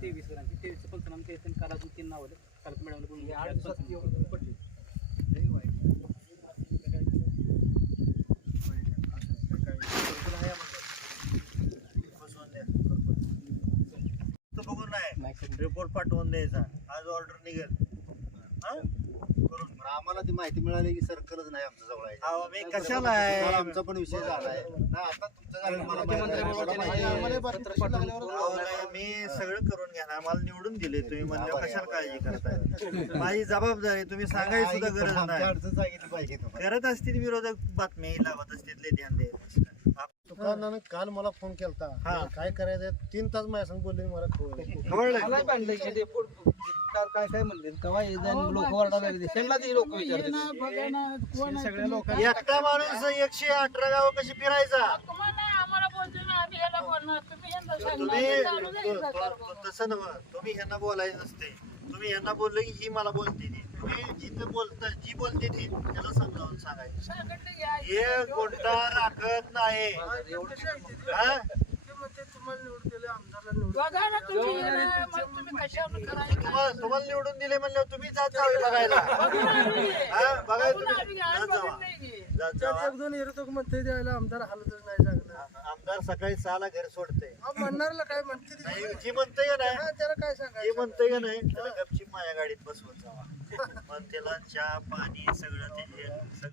तेवीस ग्रामची तेवीसचं पंचनामा केलं काल अजून तीन नाव आले काल मॅडम आठ दिवसात पडली. बघून नाही. रिपोर्ट पाठवून द्यायचा. आज ऑर्डर निघेल. हा? करून पण आम्हाला ती माहिती मिळाली की सर्कलच नाही आमच्या जवळ आहे. अहो, मी कशाला आहे आमचा पण विषय झालाय नाही आता तुमचं झालं मला माहिती मुख्यमंत्री आहे. बाबाचे मला माहिती आहे. आम्हाला बाकी पत्र प्रश्न पाठवून लागल्यावर अहो, नाही, मी सगळं करून घेणार मला निवडून दिले तुम्ही म्हणल्यावर कशाला काळजी करताय माझी जबाबदारी तुम्ही सांगायची सुद्धा गरज आमच्या नाही अडचण सांगितली पाहिजे तुम्हाला. करत असतील विरोधक बातमी लावत असतील लय ध्यान द्यायचं दुकानानं काल मला फोन केलता हा. काय करायचं तीन तास माझ्या संग बोलले मला खवळलं. खवळलं? काल काय काय म्हणले कवा लोक ओरडायला लागले त्यांना ते लोक विचारतात सगळ्या लोकांनी एकटा माणूस एकशे अठरा गाव कशी फिरायचा तुम्ही यांना सरकार तसं नव तुम्ही ह्यांना बोलायचं नसते तुम्ही ह्यांना बोलले की ही मला बोलते ती तुम्ही जिथं बोलता जी बोलते ती त्याला समजावून सांगायचं. हे कोणता राखत नाही हा? बघा ना तुम्ही येणं, मग तुम्ही कशावर करायचं? तुम्हाला तुम्हाला निवडून दिले म्हणल्यावर तुम्ही जात जावे बघायला. हा बघाय तुम्ही. जात जावा जात जावा दोन द्यायला आमदार हालतच नाही जागणार आमदार सकाळी सहाला घर सोडते म्हणणारला काय म्हणते ते? नाही जी म्हणते का नाही? त्याला काय जी सांगायचं म्हणते का नाही त्याला गपची माझ्या गाडीत बसवत जावा. मग त्याला चहा पाणी सगळं ते हे- सगळं